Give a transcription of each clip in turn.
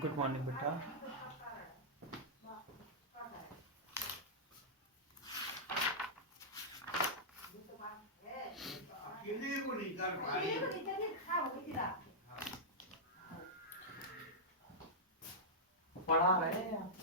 Good morning बेटा। पढ़ा रहे हैं आप?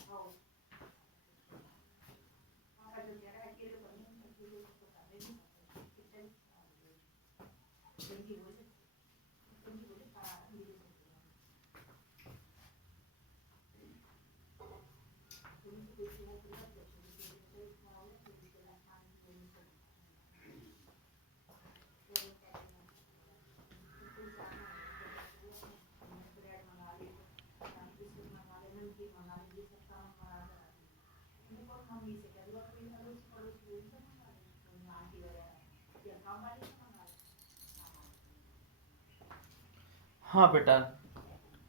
हाँ बेटा।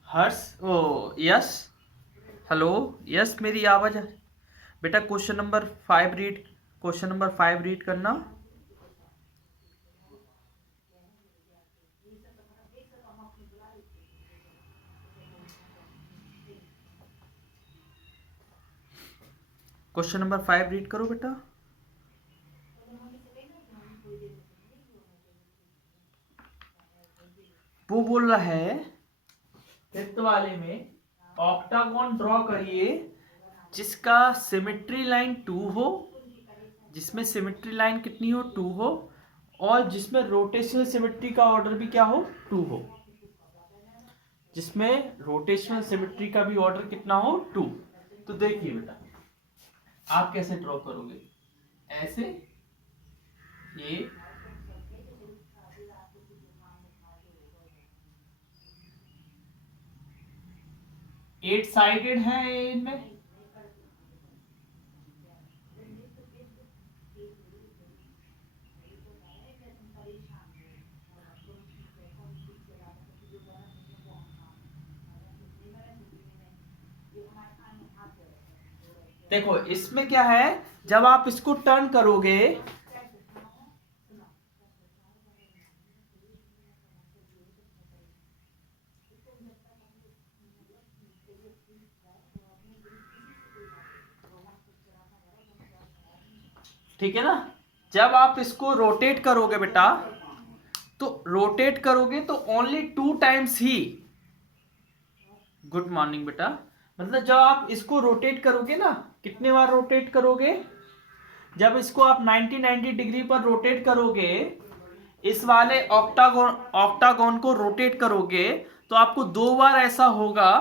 हर्ष, ओ यस, हेलो, यस मेरी आवाज है बेटा। क्वेश्चन नंबर 5 रीड करना। क्वेश्चन नंबर 5 रीड करो बेटा। वो बोल रहा है फिफ्थ वाले में ऑक्टागोन ड्रॉ करिए जिसका सिमेट्री लाइन 2 हो, जिसमें सिमेट्री लाइन कितनी हो, 2 हो, और जिसमें रोटेशनल सिमेट्री का ऑर्डर भी क्या हो, 2 हो। जिसमें रोटेशनल सिमेट्री का भी ऑर्डर कितना हो, 2। तो देखिए बेटा आप कैसे ड्रॉ करोगे। ऐसे ये 8 साइडेड है इनमें। देखो इसमें क्या है, जब आप इसको टर्न करोगे, ठीक है ना, जब आप इसको रोटेट करोगे बेटा, तो रोटेट करोगे तो ओनली 2 टाइम्स ही। गुड मॉर्निंग बेटा। मतलब जब आप इसको रोटेट करोगे ना, कितने बार रोटेट करोगे, जब इसको आप 90 डिग्री पर रोटेट करोगे, इस वाले ऑक्टागोन को रोटेट करोगे, तो आपको 2 बार ऐसा होगा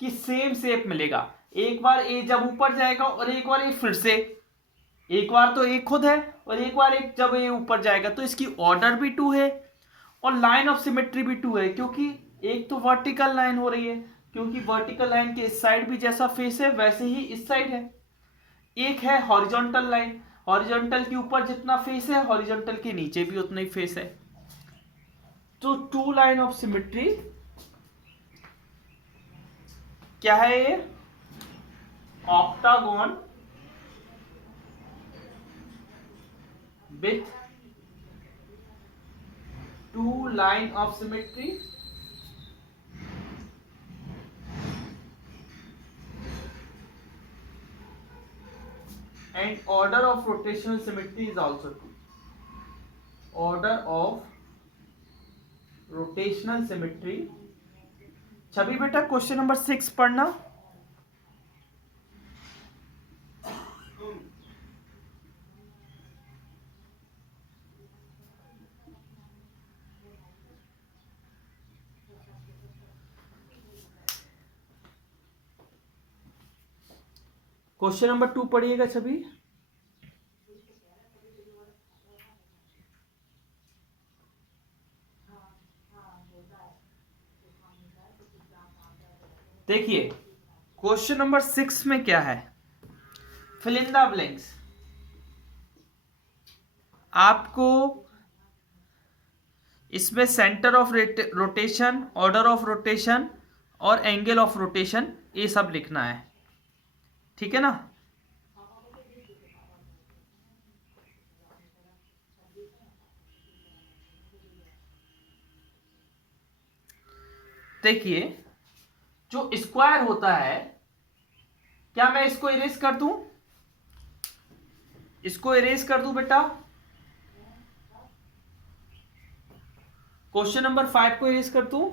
कि सेम शेप मिलेगा। एक बार ये जब ऊपर जाएगा और एक बार ये फिर से, एक बार तो एक खुद है और एक बार एक जब ये ऊपर जाएगा, तो इसकी ऑर्डर भी 2 है और लाइन ऑफ सिमेट्री भी 2 है, क्योंकि एक तो वर्टिकल लाइन हो रही है, क्योंकि वर्टिकल लाइन के इस साइड भी जैसा फेस है वैसे ही इस साइड है। एक है हॉरिजॉन्टल लाइन, हॉरिजॉन्टल के ऊपर जितना फेस है हॉरिजॉन्टल के नीचे भी उतना ही फेस है। तो 2 लाइन ऑफ सिमेट्री क्या है, ये octagon with 2 line of symmetry and order of rotational symmetry is also 2. Order of rotational symmetry। छवि बेटा क्वेश्चन नंबर 6 पढ़ना। क्वेश्चन नंबर 2 पढ़िएगा छवि। देखिए क्वेश्चन नंबर 6 में क्या है, फिल इन द ब्लैंक्स। आपको इसमें centre of rotation, order of rotation और एंगल ऑफ रोटेशन ये सब लिखना है, ठीक है ना। देखिए जो स्क्वायर होता है, क्या मैं इसको इरेज कर दूं? इसको इरेज कर दूं बेटा? क्वेश्चन नंबर 5 को इरेज कर दूं?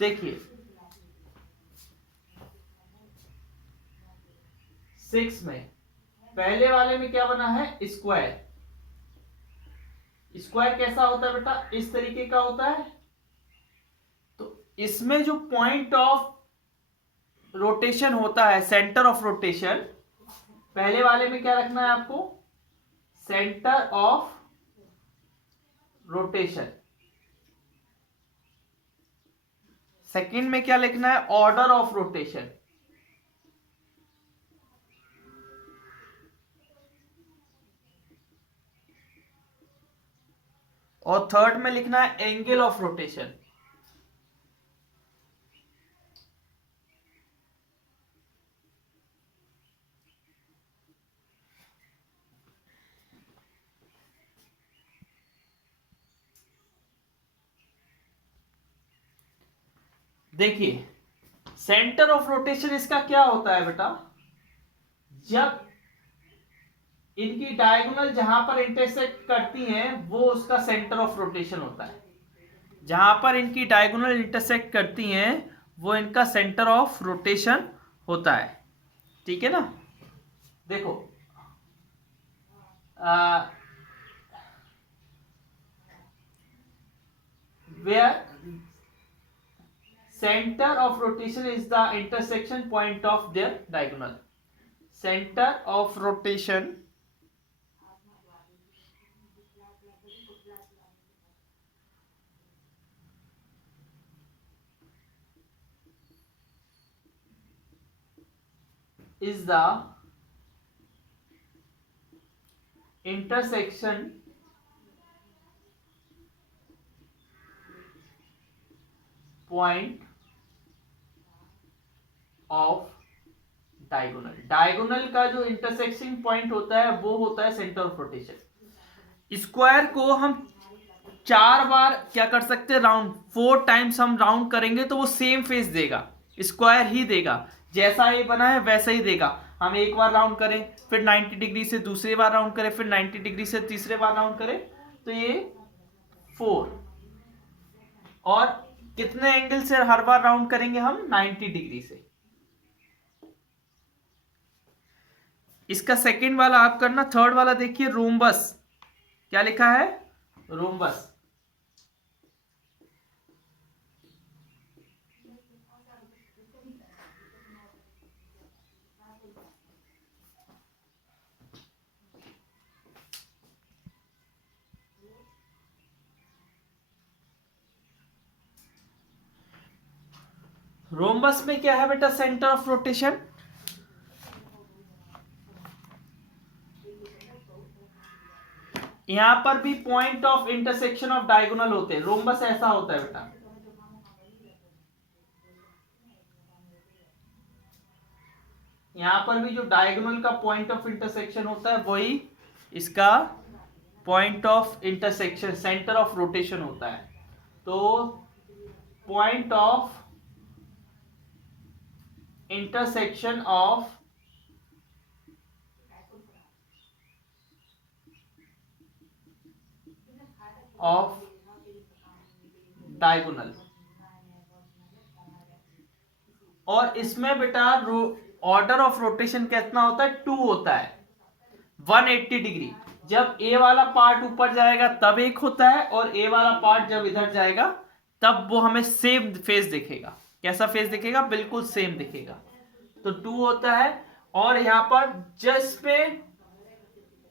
देखिए 6 में पहले वाले में क्या बना है? स्क्वायर। स्क्वायर कैसा होता है बेटा? इस तरीके का होता है। तो इसमें जो पॉइंट ऑफ रोटेशन होता है, सेंटर ऑफ रोटेशन, पहले वाले में क्या रखना है आपको? Centre of rotation. सेकंड में क्या लिखना है? Order of rotation. और थर्ड में लिखना है एंगल ऑफ रोटेशन। देखिए सेंटर ऑफ रोटेशन इसका क्या होता है बेटा? जब इनकी डायगोनल जहां पर इंटरसेक्ट करती हैं वो उसका सेंटर ऑफ रोटेशन होता है। जहां पर इनकी डायगोनल इंटरसेक्ट करती हैं वो इनका सेंटर ऑफ रोटेशन होता है। ठीक है ना? देखो where centre of rotation is the intersection point of their diagonal. Centre of rotation is the intersection point of diagonal। Diagonal का जो इंटरसेक्शन पॉइंट होता है वो होता है सेंटर ऑफ रोटेशन। स्क्वायर को हम 4 बार क्या कर सकते हैं? राउंड 4 टाइम्स हम राउंड करेंगे तो वो सेम फेस देगा, स्क्वायर ही देगा। जैसा ये बना है वैसा ही देगा। हम एक बार राउंड करें, फिर 90 डिग्री से दूसरी बार राउंड करें, फिर 90 डिग्री से तीसरे बार राउंड करें, तो ये 4। और कितने एंगल से हर बार राउंड करेंगे हम? 90 डिग्री से। इसका सेकंड वाला आप करना। थर्ड वाला देखिए रोम्बस। क्या लिखा है? रोम्बस। रोम्बस में क्या है बेटा? Centre of rotation. यहां पर भी point of intersection of diagonal होते हैं। रोम्बस ऐसा होता है बेटा। यहां पर भी जो डायगोनल का पॉइंट ऑफ इंटरसेक्शन होता है वही इसका point of intersection, centre of rotation होता है। तो point of intersection of diagonal. और इसमें बेटा ऑर्डर ऑफ रोटेशन कितना होता है? 2 होता है। 180 डिग्री। जब ए वाला पार्ट ऊपर जाएगा तब एक होता है, और ए वाला पार्ट जब इधर जाएगा तब वो हमें सेम फेस दिखेगा। कैसा फेस दिखेगा? बिल्कुल सेम दिखेगा। तो 2 होता है। और यहां पर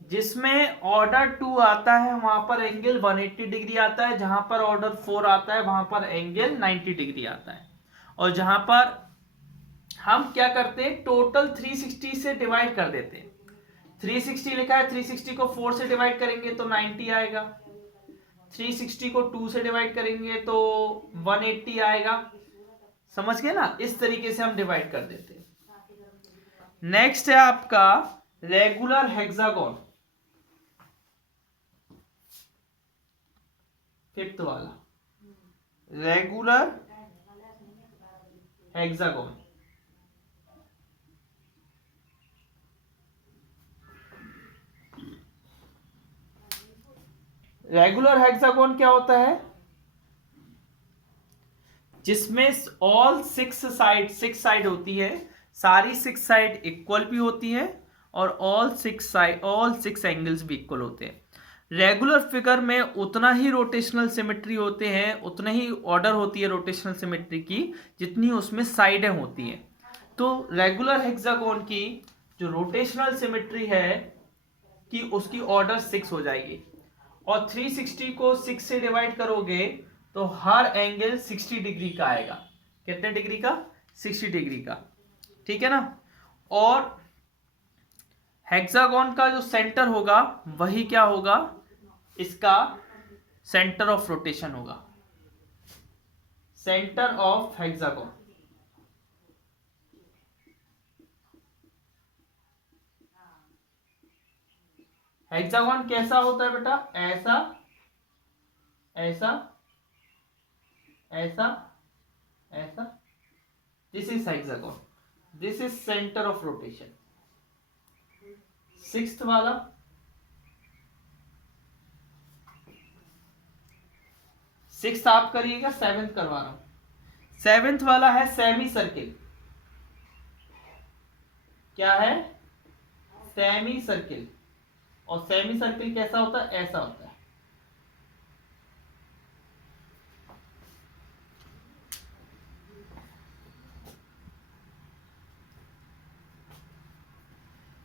जिसमें ऑर्डर 2 आता है वहां पर एंगल 180 डिग्री आता है। जहां पर ऑर्डर 4 आता है वहां पर एंगल 90 डिग्री आता है। और जहां पर हम क्या करते हैं? टोटल 360 से डिवाइड कर देते हैं। 360 लिखा है, 360 को 4 से डिवाइड करेंगे तो 90 आएगा, 360 को 2 से डिवाइड करेंगे तो 180 आएगा। समझ गए ना, इस तरीके से हम डिवाइड कर देते हैं। नेक्स्ट है आपका रेगुलर हेक्सागोन, फिफ्थ वाला रेगुलर हेक्सागोन। रेगुलर हेक्सागोन क्या होता है? जिसमें ऑल सिक्स साइड होती है, सारी 6 साइड इक्वल भी होती है और ऑल सिक्स एंगल्स भी इक्वल होते हैं। रेगुलर फिगर में उतना ही रोटेशनल सिमेट्री होते हैं, उतना ही ऑर्डर होती है रोटेशनल सिमेट्री की जितनी उसमें साइडें होती हैं। तो रेगुलर हेक्सागोन की जो रोटेशनल सिमेट्री है कि उसकी ऑर्डर 6 हो जाएगी, और 360 को 6 से डिवाइड करोगे तो हर एंगल 60 डिग्री का आएगा। कितने डिग्री का? 60 डिग्री का, ठीक है ना। और हेक्सागोन का जो सेंटर होगा वही क्या होगा? इसका सेंटर ऑफ रोटेशन होगा, सेंटर ऑफ हेक्सागोन। हेक्सागोन कैसा होता है बेटा? ऐसा, ऐसा, ऐसा, ऐसा। This is hexagon, this is centre of rotation. Sixth वाला सिक्स्थ आप करिएगा, सेवेंथ करवा रहा हूं। सेवेंथ वाला है सेमी सर्किल। क्या है? Semi circle. और सेमी सर्किल कैसा होता है? ऐसा होता है।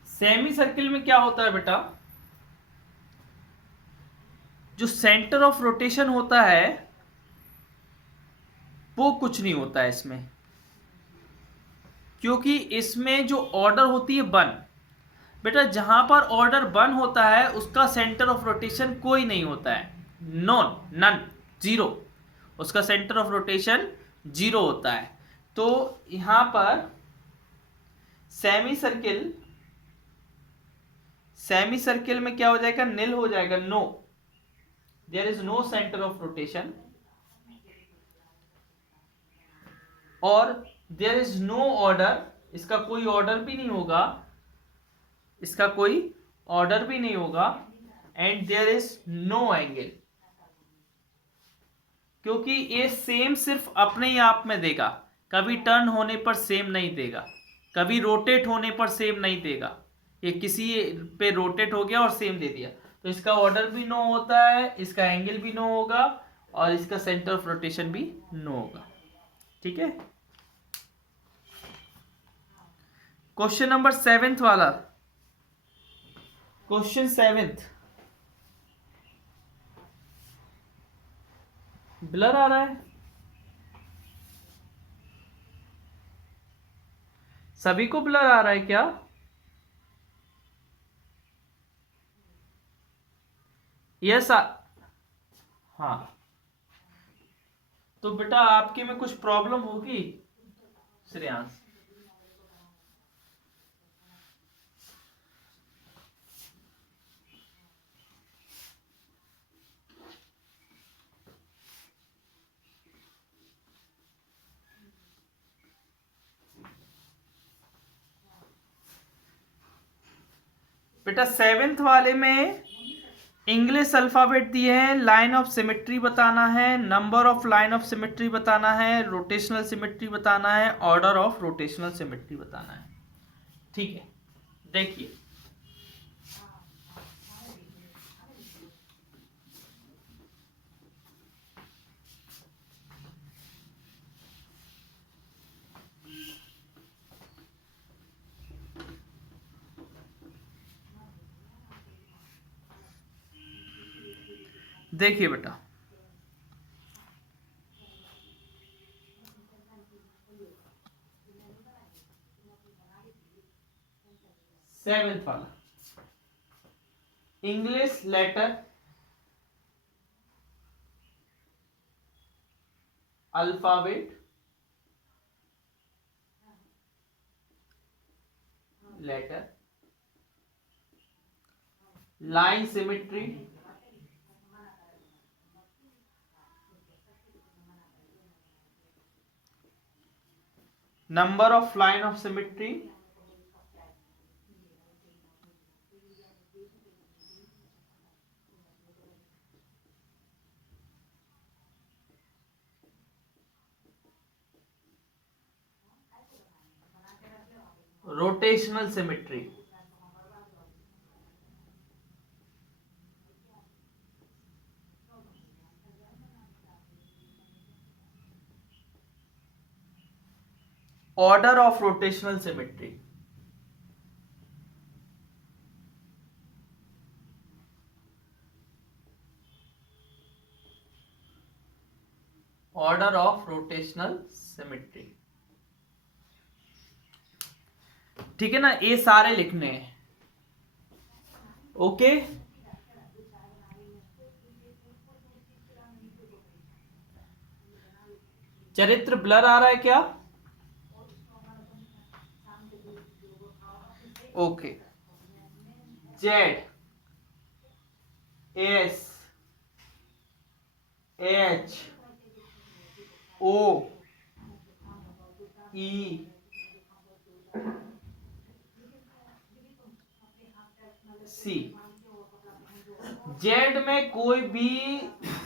सेमी सर्किल में क्या होता है बेटा? जो सेंटर ऑफ रोटेशन होता है वो कुछ नहीं होता है इसमें, क्योंकि इसमें जो ऑर्डर होती है 1, बेटा जहां पर ऑर्डर 1 होता है उसका सेंटर ऑफ रोटेशन कोई नहीं होता है, नन, जीरो। उसका सेंटर ऑफ रोटेशन 0 होता है। तो यहां पर सेमी सर्किल में क्या हो जाएगा? निल हो जाएगा, no, there is no centre of rotation, और देयर इज नो ऑर्डर, इसका कोई ऑर्डर भी नहीं होगा, इसका कोई ऑर्डर भी नहीं होगा, and there is no angle, क्योंकि ये सेम सिर्फ अपने ही आप में देगा, कभी टर्न होने पर सेम नहीं देगा, कभी रोटेट होने पर सेम नहीं देगा। ये किसी पे रोटेट हो गया और सेम दे दिया, तो इसका ऑर्डर भी नो होता है, इसका एंगल भी नो होगा, और इसका सेंटर ऑफ रोटेशन भी नो होगा। ठीक है। क्वेश्चन नंबर 7th वाला, क्वेश्चन 7th, ब्लर आ रहा है? सभी को ब्लर आ रहा है क्या? यस हाँ, तो बेटा आपके में कुछ प्रॉब्लम होगी श्रेयांश। बेटा 7th वाले में इंग्लिश अल्फाबेट दिए हैं, लाइन ऑफ सिमेट्री बताना है, number of line of symmetry बताना है, रोटेशनल सिमेट्री बताना है, ऑर्डर ऑफ रोटेशनल सिमेट्री बताना है। ठीक है, देखिए देखिए बेटा, सेवेंथ वाला English letter alphabet letter line symmetry number of line of symmetry rotational symmetry order of rotational symmetry order of rotational symmetry ठीक है ना, ये सारे लिखने हैं। ओके चरित्र ब्लर आ रहा है क्या? Okay Z S H O E C. Z में कोई भी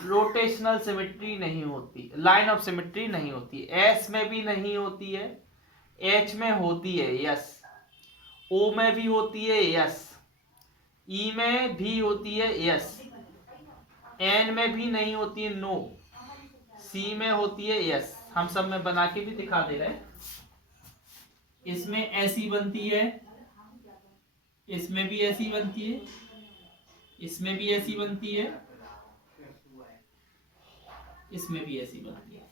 रोटेशनल सिमेट्री नहीं होती, लाइन ऑफ सिमेट्री नहीं होती, एस में भी नहीं होती है, एच में होती है यस, ओ में भी होती है यस, ई में भी होती है यस, एन में भी नहीं होती है नो, सी में होती है यस। हम सब में बना के भी दिखा दे रहे हैं। इसमें ऐसी बनती है, इसमें भी ऐसी बनती है, इसमें भी ऐसी बनती है, इसमें भी ऐसी बनती है।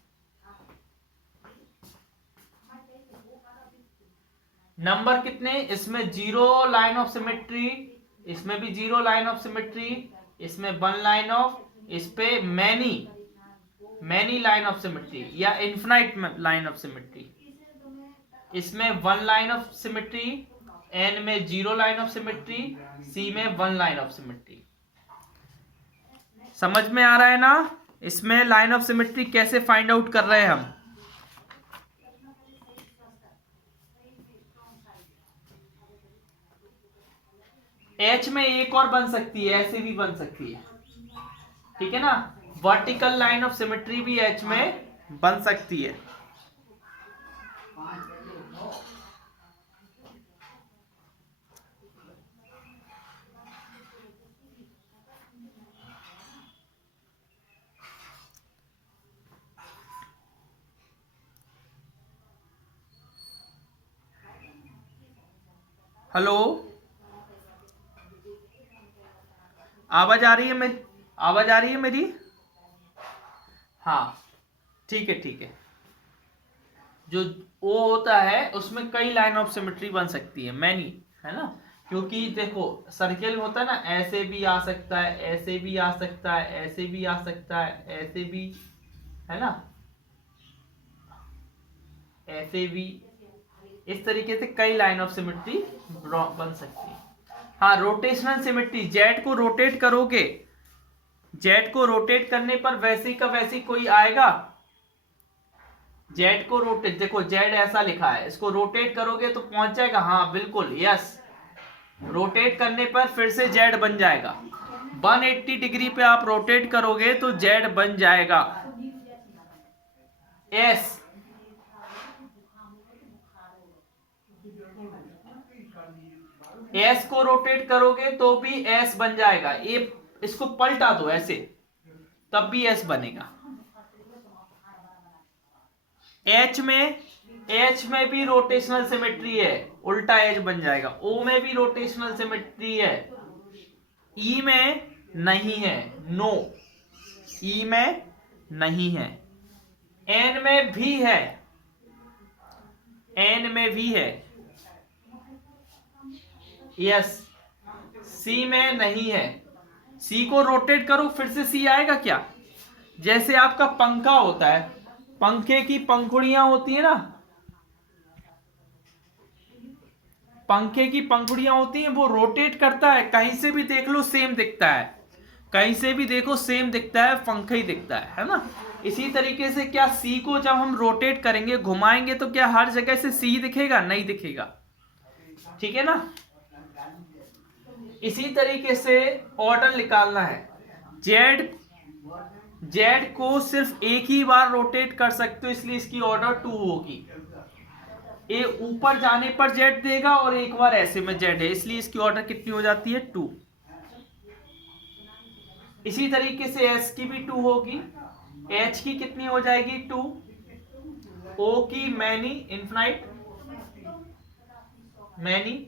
नंबर कितने? इसमें 0 लाइन ऑफ सिमेट्री, इसमें भी 0 लाइन ऑफ सिमेट्री, इसमें 1 लाइन ऑफ, इस पे मैनी लाइन ऑफ सिमेट्री या इन्फिनाइट लाइन ऑफ सिमेट्री। इसमें 1 लाइन ऑफ सिमेट्री, एन में 0 लाइन ऑफ सिमेट्री, सी में 1 लाइन ऑफ सिमेट्री। समझ में आ रहा है ना? इसमें लाइन ऑफ सिमेट्री कैसे फाइंड आउट कर रहे हैं हम। एच में एक और बन सकती है, ऐसे भी बन सकती है, ठीक है ना। वर्टिकल लाइन ऑफ सिमेट्री भी एच में बन सकती है। हेलो आवाज आ रही है मेरी? आवाज आ रही है मेरी? हाँ ठीक है ठीक है। जो ओ होता है उसमें कई लाइन ऑफ सिमेट्री बन सकती है, मैनी, है ना। क्योंकि देखो सर्किल होता है ना, ऐसे भी आ सकता है, ऐसे भी आ सकता है, ऐसे भी आ सकता है, ऐसे भी, है ना, ऐसे भी, इस तरीके से कई लाइन ऑफ सिमेट्री बन सकती है। हाँ रोटेशनल सिमेट्री, जेड को रोटेट करोगे, जेड को रोटेट करने पर वैसी का वैसी कोई आएगा। जेड को रोटेट, देखो जेड ऐसा लिखा है, इसको रोटेट करोगे तो पहुंच जाएगा, हाँ बिल्कुल यस। रोटेट करने पर फिर से जेड बन जाएगा, 180 डिग्री पे आप रोटेट करोगे तो जेड बन जाएगा। एस एस को रोटेट करोगे तो भी एस बन जाएगा, ये इसको पलटा दो ऐसे, तब भी एस बनेगा। एच में भी रोटेशनल सिमेट्री है, उल्टा एच बन जाएगा। ओ में भी रोटेशनल सिमेट्री है, ई में नहीं है, नो, ई में नहीं है। एन में भी है, एन में भी है यस, सी में नहीं है। सी को रोटेट करो, फिर से सी आएगा क्या? जैसे आपका पंखा होता है, पंखे की पंखुड़ियां होती है ना, पंखे की पंखुड़ियां होती हैं, वो रोटेट करता है, कहीं से भी देख लो सेम दिखता है, कहीं से भी देखो सेम दिखता है, पंखा ही दिखता है ना। इसी तरीके से क्या सी को जब हम रोटेट करेंगे, घुमाएंगे, तो क्या हर जगह से सी दिखेगा? नहीं दिखेगा, ठीक है ना। इसी तरीके से ऑर्डर निकालना है। जेड, जेड को सिर्फ एक ही बार रोटेट कर सकते हो, इसलिए इसकी ऑर्डर 2 होगी। ए ऊपर जाने पर जेड देगा और एक बार ऐसे में जेड है, इसलिए इसकी ऑर्डर कितनी हो जाती है? 2। इसी तरीके से एस की भी 2 होगी, एच की कितनी हो जाएगी? 2। ओ की मैनी, इनफाइनाइट, मैनी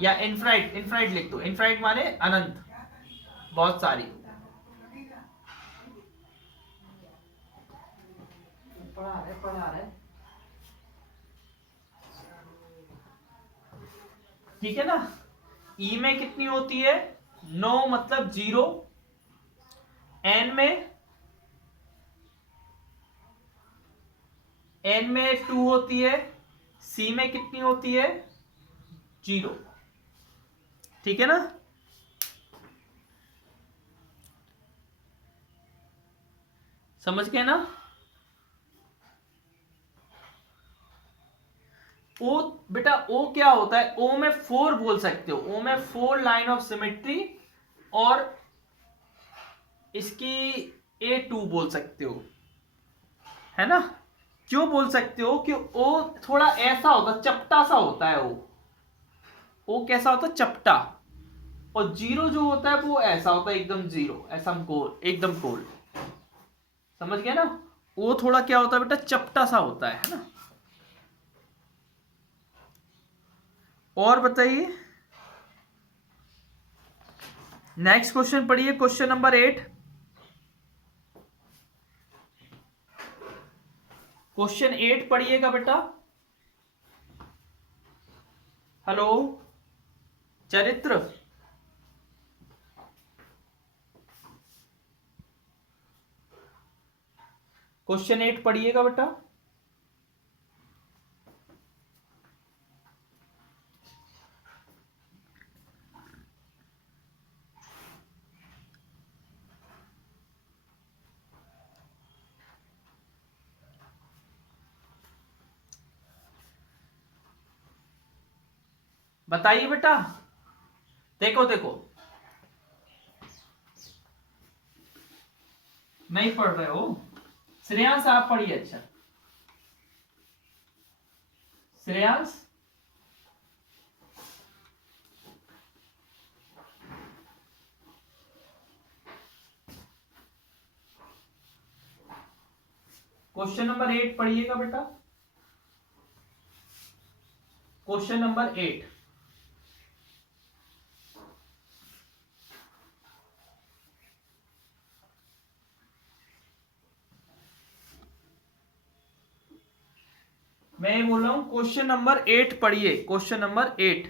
या इनफाइनाइट, इनफाइनाइट लिख दो, इनफाइनाइट माने अनंत, बहुत सारी। पढ़ा रहे ठीक है ना। ई में कितनी होती है? 9 मतलब 0। एन में, एन में 2 होती है। सी में कितनी होती है? 0, ठीक है ना। समझ गए ना। ओ बेटा, ओ क्या होता है? ओ में 4 बोल सकते हो, ओ में 4 लाइन ऑफ सिमेट्री, और इसकी A2 बोल सकते हो, है ना। क्यों बोल सकते हो? कि ओ थोड़ा ऐसा होता, चपटा सा होता है। ओ कैसा होता है? चपटा। और 0 जो होता है वो ऐसा होता है, एकदम 0, ऐसा गोल, एकदम गोल। समझ गया ना। वो थोड़ा क्या होता है बेटा? चपटा सा होता है ना। और बताइए, नेक्स्ट क्वेश्चन पढ़िए, क्वेश्चन नंबर 8। क्वेश्चन 8 पढ़िएगा बेटा। हेलो, चरित्र, क्वेश्चन 8 पढ़िएगा बेटा। बताइए बेटा। देखो देखो, नहीं पढ़ रहे हो? श्रेयांश आप पढ़िए। अच्छा, श्रेयांश, क्वेश्चन नंबर 8 पढ़िएगा बेटा। Question number 8। मैं बोल रहा हूं क्वेश्चन नंबर 8 पढ़िए, क्वेश्चन नंबर 8।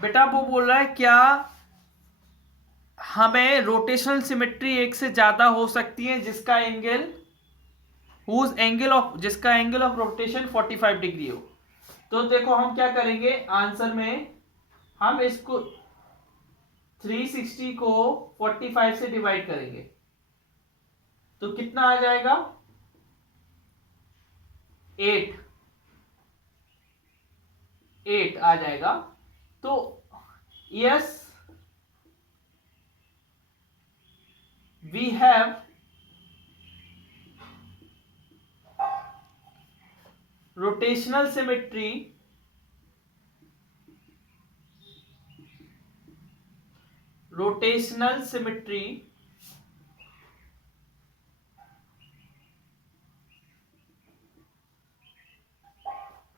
बेटा वो बोल रहा है क्या हमें रोटेशनल सिमेट्री एक से ज्यादा हो सकती है जिसका एंगल, जिसका एंगल ऑफ रोटेशन 45 डिग्री हो। तो देखो हम क्या करेंगे आंसर में, हम इसको 360 को 45 से डिवाइड करेंगे, तो कितना आ जाएगा? 8, 8 आ जाएगा। तो yes, we have rotational symmetry, rotational symmetry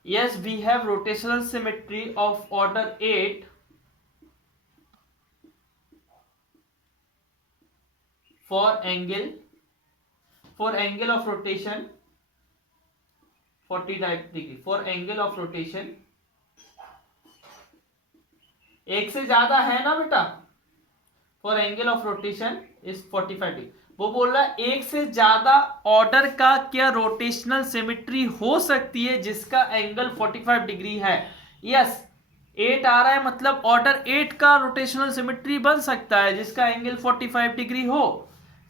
Yes, we have rotational symmetry of order 8 for angle of rotation 45 degree. For angle of rotation एक से ज्यादा है ना बेटा, for angle of rotation is 45 degree. वो बोल रहा है एक से ज्यादा ऑर्डर का क्या रोटेशनल सिमेट्री हो सकती है जिसका एंगल 45 डिग्री है। यस, 8 आ रहा है मतलब ऑर्डर 8 का रोटेशनल सिमेट्री बन सकता है जिसका एंगल 45 डिग्री हो।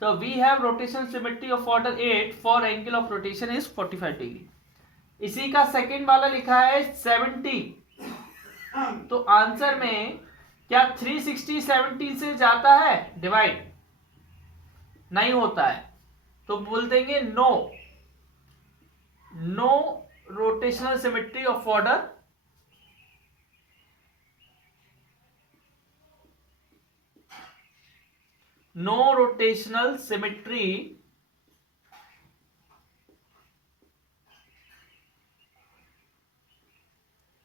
तो we have rotational symmetry of order 8 for angle of rotation is 45 degree. इसी का सेकेंड वाला लिखा है 70। तो आंसर में क्या 360 70 से जाता है डिवाइड? नहीं होता है, तो बोल देंगे no rotational symmetry of order no rotational symmetry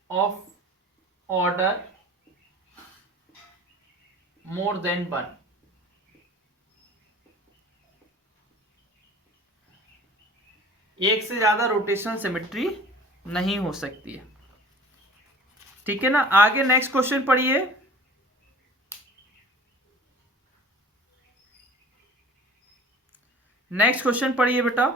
of order more than 1। एक से ज्यादा रोटेशनल सिमेट्री नहीं हो सकती है। ठीक है ना, आगे नेक्स्ट क्वेश्चन पढ़िए। नेक्स्ट क्वेश्चन पढ़िए बेटा।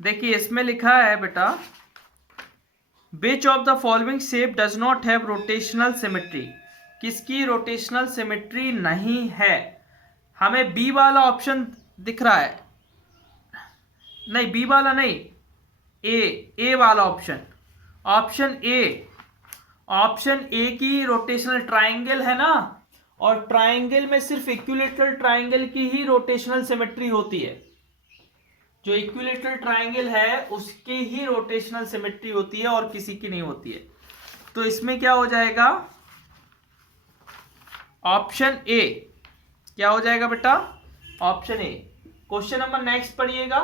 देखिए इसमें लिखा है बेटा, which of the following shape does not have rotational symmetry. किसकी रोटेशनल सिमेट्री नहीं है? हमें बी वाला ऑप्शन दिख रहा है, नहीं बी वाला नहीं, ए वाला ऑप्शन, ऑप्शन ए की रोटेशनल ट्राइंगल है ना, और ट्राइंगल में सिर्फ इक्विलेटरल ट्राइंगल की ही रोटेशनल सिमेट्री होती है। जो इक्विलेटरल ट्राइंगल है उसकी ही रोटेशनल सिमेट्री होती है और किसी की नहीं होती है। तो इसमें क्या हो जाएगा, ऑप्शन ए। क्या हो जाएगा बेटा? Option A. Question number next पढ़िएगा।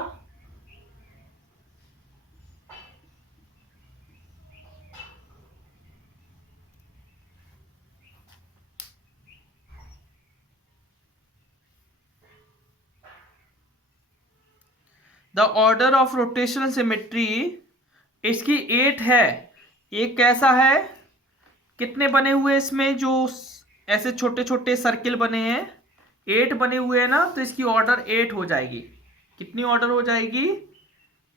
The order of rotational symmetry, इसकी 8 है। ये कैसा है, कितने बने हुए इसमें, जो ऐसे छोटे छोटे सर्किल बने हैं, 8 बने हुए हैं ना, तो इसकी ऑर्डर 8 हो जाएगी। कितनी ऑर्डर हो जाएगी?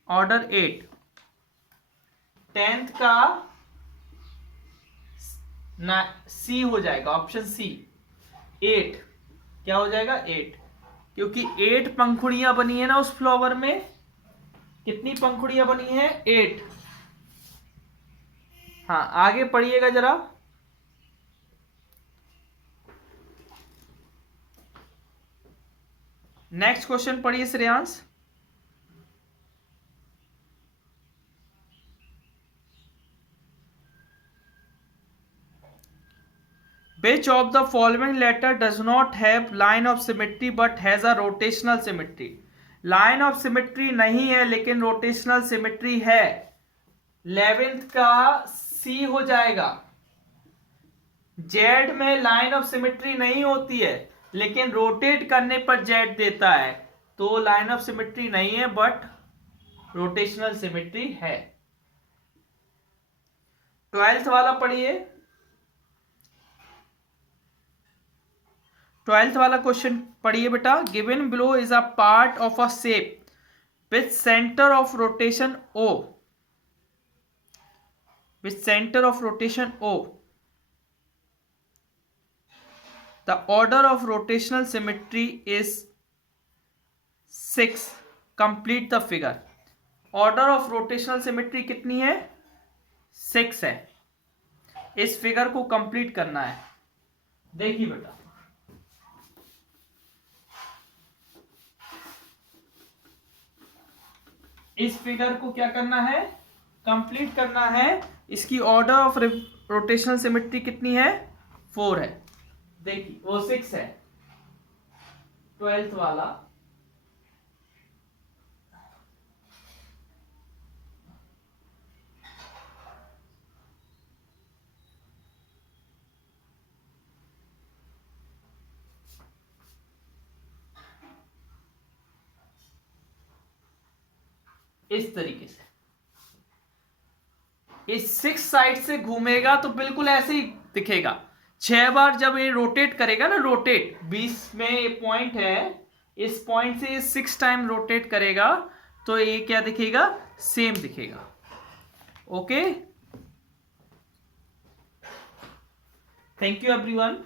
ऑर्डर 8। 10th का सी हो जाएगा, ऑप्शन सी 8। क्या हो जाएगा? 8, क्योंकि 8 पंखुड़ियां बनी है ना उस फ्लावर में। कितनी पंखुड़ियां बनी है? 8। हाँ, आगे पढ़िएगा जरा। नेक्स्ट क्वेश्चन पढ़िए Shreyansh. Which of the following letter does not have line of symmetry but has a rotational symmetry? Line of symmetry नहीं है लेकिन रोटेशनल सिमेट्री है। 11th का सी हो जाएगा। जेड में लाइन ऑफ सिमेट्री नहीं होती है लेकिन रोटेट करने पर जेड देता है, तो लाइन ऑफ सिमेट्री नहीं है बट रोटेशनल सिमेट्री है। 12th वाला पढ़िए। 12th वाला क्वेश्चन पढ़िए बेटा। Given below is a part of a shape with centre of rotation O, with centre of rotation O, the order of rotational symmetry is 6। Complete the figure. Order of rotational symmetry कितनी है? 6 है। इस figure को complete करना है। देखिए बेटा, इस फिगर को क्या करना है? कंप्लीट करना है। इसकी ऑर्डर ऑफ रोटेशनल सिमेट्री कितनी है? 4 है। देखिए वो 6 है, 12th वाला। इस तरीके से इस 6 साइड से घूमेगा तो बिल्कुल ऐसे ही दिखेगा। 6 बार जब ये रोटेट करेगा ना, रोटेट 20 में ये पॉइंट है, इस पॉइंट से 6 टाइम रोटेट करेगा तो ये क्या दिखेगा? सेम दिखेगा। Okay, thank you everyone.